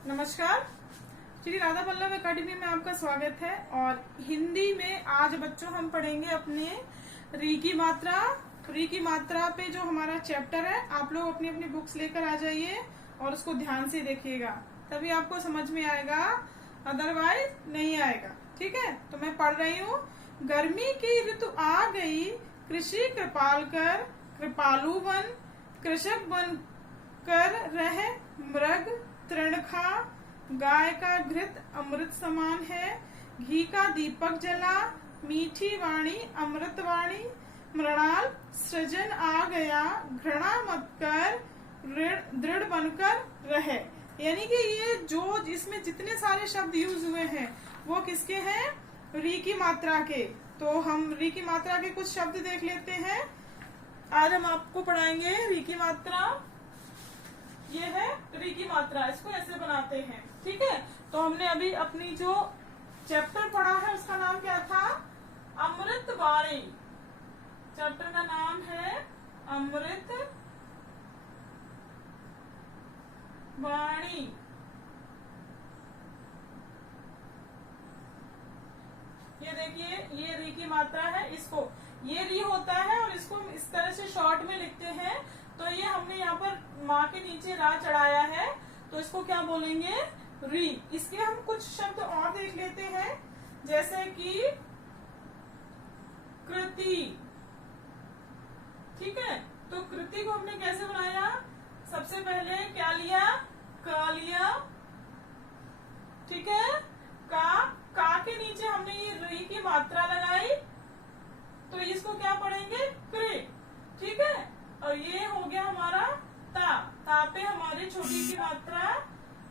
नमस्कार। श्री राधा वल्लभ एकेडमी में आपका स्वागत है। और हिंदी में आज बच्चों हम पढ़ेंगे अपने री की मात्रा। री की मात्रा पे जो हमारा चैप्टर है, आप लोग अपनी अपनी बुक्स लेकर आ जाइए और उसको ध्यान से देखिएगा, तभी आपको समझ में आएगा, अदरवाइज नहीं आएगा। ठीक है, तो मैं पढ़ रही हूँ। गर्मी की ऋतु आ गई, कृषि कृपाल कर कृपालु बन, कृषक बन कर रह मृग तृण खा, गाय का घृत अमृत समान है, घी का दीपक जला, मीठी वाणी अमृत वाणी, मृणाल सृजन आ गया, घृणा मत कर दृढ़ बनकर रहे। यानी कि ये जो इसमें जितने सारे शब्द यूज हुए हैं वो किसके हैं? री की मात्रा के। तो हम री की मात्रा के कुछ शब्द देख लेते हैं। आज हम आपको पढ़ाएंगे री की मात्रा। ये है री की मात्रा, इसको ऐसे बनाते हैं। ठीक है, तो हमने अभी अपनी जो चैप्टर पढ़ा है उसका नाम क्या था? अमृत वाणी। चैप्टर का नाम है अमृत वाणी। ये देखिए, ये री की मात्रा है। इसको ये री होता है और इसको हम इस तरह से शॉर्ट में लिखते हैं। तो ये हमने यहाँ पर माँ के नीचे रा चढ़ाया है, तो इसको क्या बोलेंगे? री। इसके हम कुछ शब्द और देख लेते हैं, जैसे कि कृति। ठीक है, तो कृति को हमने कैसे बनाया? सबसे पहले क्या लिया? क लिया। ठीक है, का के नीचे हमने ये री की मात्रा लगाई, तो इसको क्या पढ़ेंगे? कृ। ठीक है, और ये हो गया हमारा ता पे हमारी छोटी की मात्रा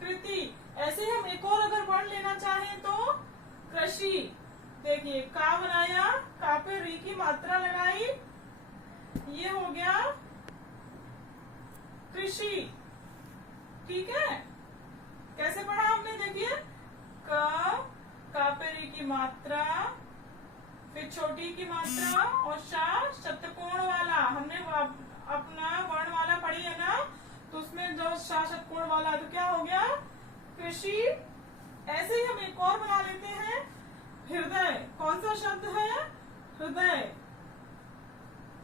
कृति। ऐसे ही हम एक और अगर वर्ण लेना चाहें तो कृषि। देखिए, का बनाया, का पे री की मात्रा लगाई, ये हो गया कृषि। ठीक है, कैसे पढ़ा हमने? देखिए, का पे री की मात्रा, फिर छोटी की मात्रा और षटकोण वाला। हमने अपना वर्ण वाला पढ़ी है ना, तो उसमें जो षटकोण वाला, तो क्या हो गया? कृषि। ऐसे ही हम एक और बना लेते हैं, हृदय। कौन सा शब्द है? हृदय।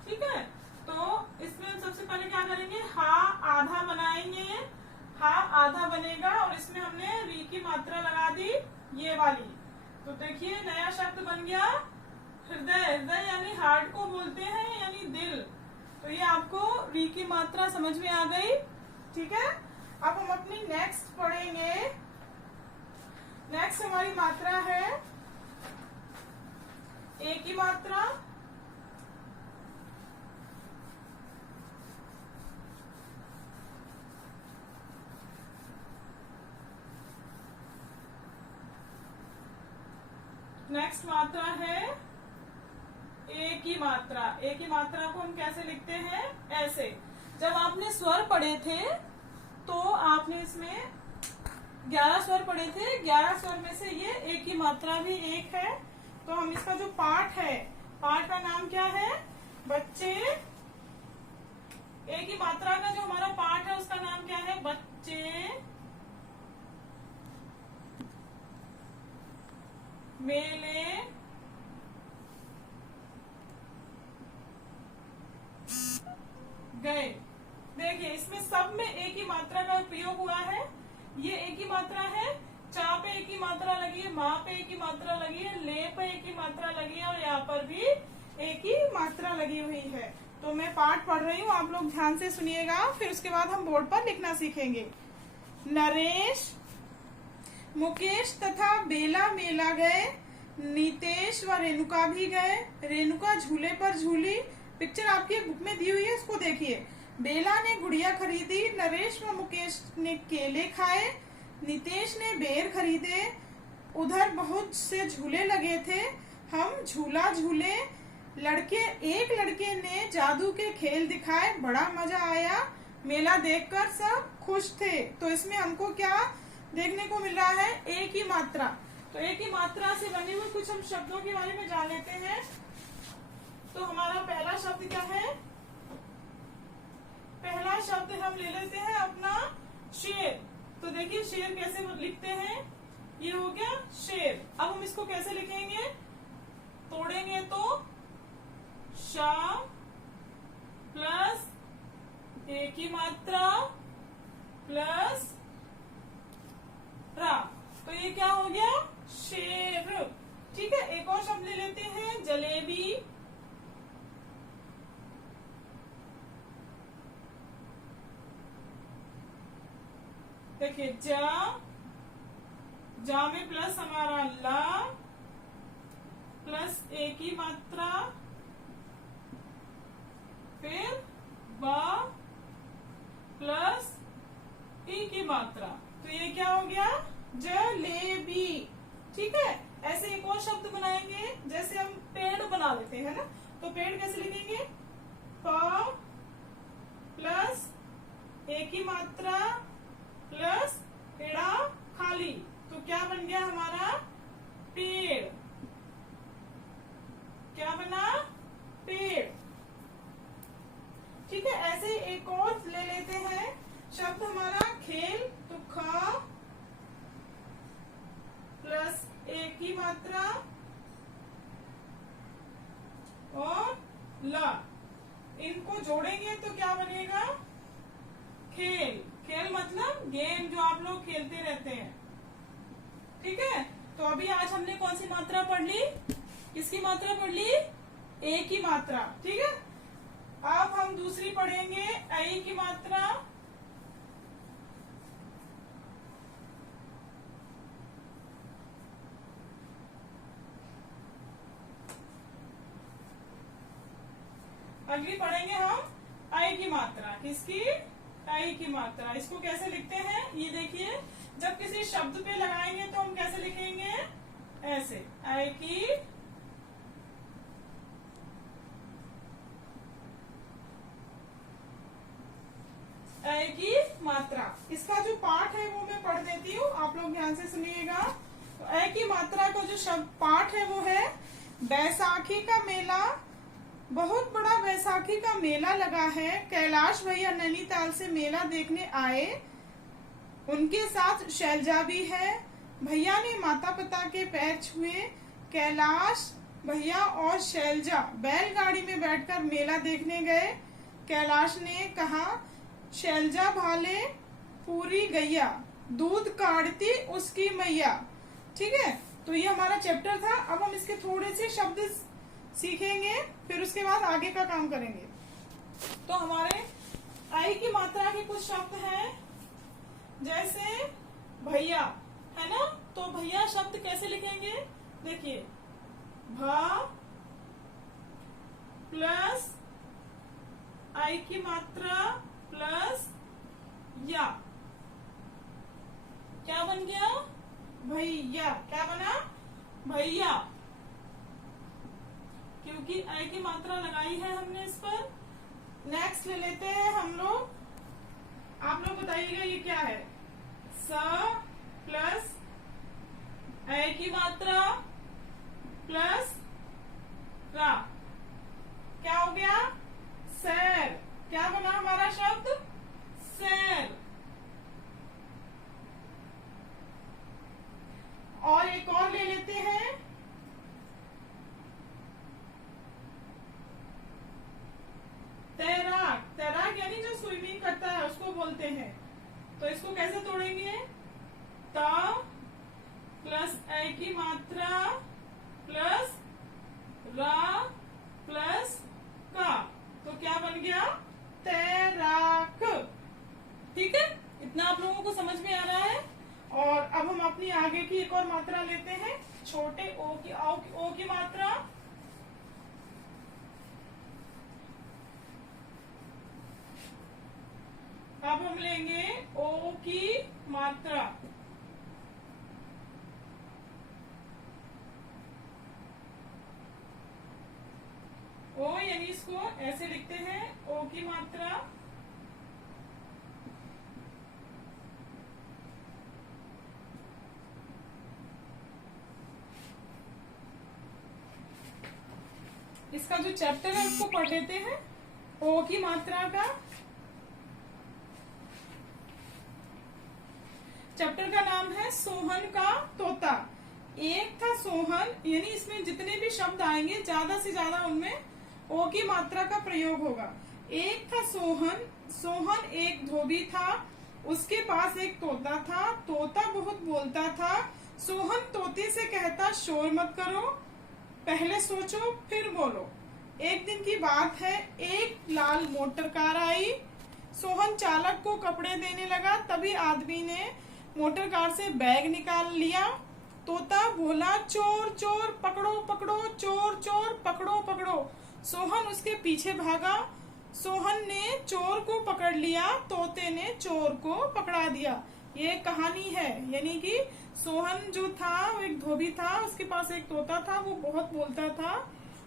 ठीक है, तो इसमें हम सबसे पहले क्या करेंगे? हा आधा बनाएंगे, हा आधा बनेगा और इसमें हमने री की मात्रा लगा दी, ये वाली। तो देखिए, नया शब्द बन गया हृदय। हृदय यानी हार्ट को बोलते हैं, यानी दिल। तो ये आपको री की मात्रा समझ में आ गई। ठीक है, अब हम अपनी नेक्स्ट पढ़ेंगे। नेक्स्ट हमारी मात्रा है ए की मात्रा। नेक्स्ट मात्रा है ए की मात्रा। ए की मात्रा को हम कैसे लिखते हैं? ऐसे। जब आपने स्वर पढ़े थे तो आपने इसमें 11 स्वर पढ़े थे। 11 स्वर में से ये ए की मात्रा भी एक है। तो हम इसका जो पाठ है, पाठ का नाम क्या है? बच्चे। ए की मात्रा का जो हमारा पाठ है उसका नाम क्या है? बच्चे, मेले, गए। देखिए, इसमें सब में एक ही मात्रा का उपयोग हुआ है। ये एक ही मात्रा है, चा पे एक ही मात्रा लगी है, माँ पे एक ही मात्रा लगी है, ले पे एक ही मात्रा लगी है और यहाँ पर भी एक ही मात्रा लगी हुई है। तो मैं पाठ पढ़ रही हूँ, आप लोग ध्यान से सुनिएगा, फिर उसके बाद हम बोर्ड पर लिखना सीखेंगे। नरेश, मुकेश तथा बेला मेला गए, नीतेश व रेणुका भी गए, रेणुका झूले पर झूली। पिक्चर आपकी बुक में दी हुई है, उसको देखिए। बेला ने गुड़िया खरीदी, नरेश व मुकेश ने केले खाए, नीतेश ने बेर खरीदे, उधर बहुत से झूले लगे थे, हम झूला झूले। एक लड़के ने जादू के खेल दिखाए, बड़ा मजा आया, मेला देखकर सब खुश थे। तो इसमें हमको क्या देखने को मिल रहा है? एक ही मात्रा। तो एक ही मात्रा से बने हुए कुछ हम शब्दों के बारे में जान लेते हैं। तो हमारा पहला शब्द क्या है? पहला शब्द हम ले लेते हैं अपना शेर। तो देखिए, शेर कैसे लिखते हैं? ये हो गया शेर। अब हम इसको कैसे लिखेंगे? तोड़ेंगे तो शा प्लस ए की मात्रा प्लस रा, तो ये क्या हो गया? शेर। ठीक है, एक और शब्द ले लेते हैं, जलेबी। देखिए जा में प्लस हमारा ला प्लस ए की मात्रा फिर बा प्लस ई की मात्रा, तो ये क्या हो गया? जलेबी। ठीक है, ऐसे एक और शब्द बनाएंगे, जैसे हम पेड़ बना लेते हैं ना, तो पेड़ कैसे लिखेंगे? प प्लस ए की मात्रा प्लस पेड़ा खाली, तो क्या बन गया हमारा? पेड़। क्या बना? पेड़। ठीक है, ऐसे एक और ले लेते हैं शब्द हमारा खेल, तो खा प्लस ए की मात्रा और ला, इनको जोड़ेंगे तो क्या बनेगा? खेल। खेल मतलब गेम जो आप लोग खेलते रहते हैं। ठीक है, तो अभी आज हमने कौन सी मात्रा पढ़ ली? किसकी मात्रा पढ़ ली? ए की मात्रा। ठीक है, अब हम दूसरी पढ़ेंगे ऐ की मात्रा। अगली पढ़ेंगे हम ऐ की मात्रा। किसकी? ऐ की मात्रा। इसको कैसे लिखते हैं? ये देखिए, जब किसी शब्द पे लगाएंगे तो हम कैसे लिखेंगे? ऐसे, ऐ की मात्रा। इसका जो पाठ है वो मैं पढ़ देती हूँ, आप लोग ध्यान से सुनिएगा। तो ऐ की मात्रा का जो शब्द पाठ है वो है, बैसाखी का मेला, बहुत बड़ा बैसाखी का मेला लगा है। कैलाश भैया नैनीताल से मेला देखने आए, उनके साथ शैलजा भी है। भैया ने माता पिता के पैर छुए। कैलाश भैया और शैलजा बैलगाड़ी में बैठकर मेला देखने गए। कैलाश ने कहा, शैलजा भाले पूरी गैया, दूध काढ़ती उसकी मैया। ठीक है, तो ये हमारा चैप्टर था। अब हम इसके थोड़े से शब्द सीखेंगे, फिर उसके बाद आगे का काम करेंगे। तो हमारे ऐ की मात्रा के कुछ शब्द हैं, जैसे भैया, है ना, तो भैया शब्द कैसे लिखेंगे? देखिए, भा प्लस ऐ की मात्रा प्लस या, क्या बन गया? भैया। क्या बना? भैया, क्योंकि ऐ की मात्रा लगाई है हमने इस पर। नेक्स्ट ले लेते हैं हम लोग, आप लोग बताइएगा ये क्या है? स प्लस ऐ की मात्रा प्लस रा, क्या हो गया? सैर। क्या बना हमारा शब्द? सैर। और एक और ले लेते हैं, तैराक। तैराक यानी जो स्विमिंग करता है उसको बोलते हैं। तो इसको कैसे तोड़ेंगे? ता प्लस ऐ की मात्रा प्लस रा प्लस का, तो क्या बन गया? तैराक। ठीक है, इतना आप लोगों को समझ में आ रहा है। और अब हम अपनी आगे की एक और मात्रा लेते हैं, छोटे ओ की मात्रा। अब हम लेंगे ओ की मात्रा। ओ यानी इसको ऐसे लिखते हैं, ओ की मात्रा इसका जो चैप्टर है उसको पढ़ लेते हैं, ओ की मात्रा का। चैप्टर का नाम है सोहन का तोता। एक था सोहन, यानी इसमें जितने भी शब्द आएंगे ज्यादा से ज्यादा उनमें ओ की मात्रा का प्रयोग होगा। एक था सोहन, सोहन एक धोबी था, उसके पास एक तोता था, तोता बहुत बोलता था। सोहन तोते से कहता शोर मत करो, पहले सोचो फिर बोलो। एक दिन की बात है, एक लाल मोटर कार आई। सोहन चालक को कपड़े देने लगा, तभी आदमी ने मोटर कार से बैग निकाल लिया। तोता बोला चोर चोर पकड़ो पकड़ो, चोर चोर पकड़ो पकड़ो। सोहन उसके पीछे भागा, सोहन ने चोर को पकड़ लिया, तोते ने चोर को पकड़ा दिया। ये कहानी है, यानी कि सोहन जो था वो एक धोबी था, उसके पास एक तोता था, वो बहुत बोलता था।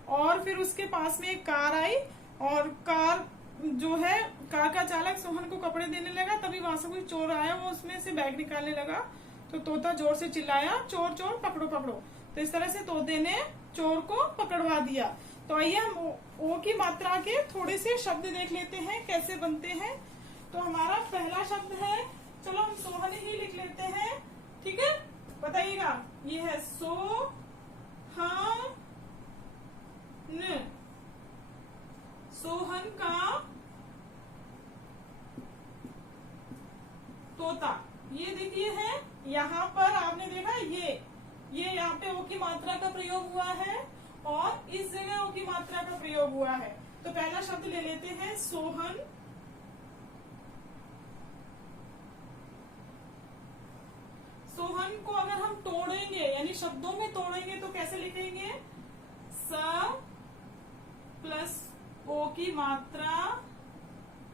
और फिर उसके पास में एक कार आई, और कार जो है, कार का चालक सोहन को कपड़े देने लगा, तभी वहां से कोई चोर आया, वो उसमें से बैग निकालने लगा। तो तोता जोर से चिल्लाया चोर चोर पकड़ो पकड़ो। तो इस तरह से तोते ने चोर को पकड़वा दिया। तो आइए हम ओ की मात्रा के थोड़े से शब्द देख लेते हैं कैसे बनते हैं। तो हमारा पहला शब्द है, चलो हम सोहन ही लिख लेते हैं, ठीक है। बताइएगा, ये है सो हा न, सोहन का तोता। ये देखिए है, यहाँ पर आपने देखा ये यहाँ पे ओ की मात्रा का प्रयोग हुआ है, और इस जगह ओ की मात्रा का प्रयोग हुआ है। तो पहला शब्द ले लेते हैं सोहन। सोहन को अगर हम तोड़ेंगे, यानी शब्दों में तोड़ेंगे, तो कैसे लिखेंगे? स प्लस ओ की मात्रा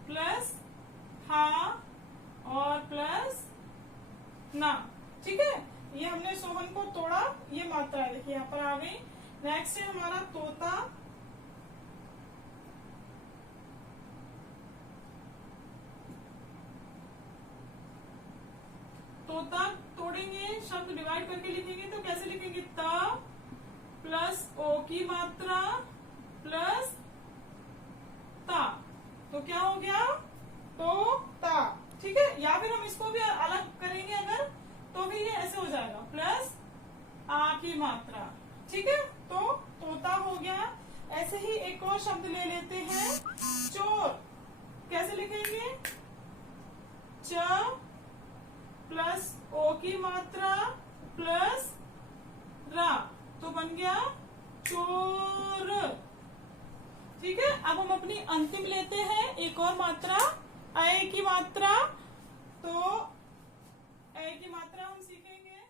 प्लस हा और प्लस ना, ठीक है। ये हमने सोहन को तोड़ा, ये मात्रा है, देखिए यहाँ पर आ गई। नेक्स्ट है हमारा तोता। तोता तोड़ेंगे, शब्द डिवाइड करके लिखेंगे, तो कैसे लिखेंगे? त प्लस ओ की मात्रा प्लस ता, तो क्या हो गया? तो ता, ठीक है। या फिर हम इसको भी अलग करेंगे अगर, तो भी ये ऐसे हो जाएगा, प्लस आ की मात्रा, ठीक है। तो तोता हो गया। ऐसे ही एक और शब्द ले लेते हैं, चोर। कैसे लिखेंगे? च प्लस ओ की मात्रा प्लस रा, तो बन गया चोर, ठीक है। अब हम अपनी अंतिम लेते हैं, एक और मात्रा, अय की मात्रा। तो अय की मात्रा हम सीखेंगे।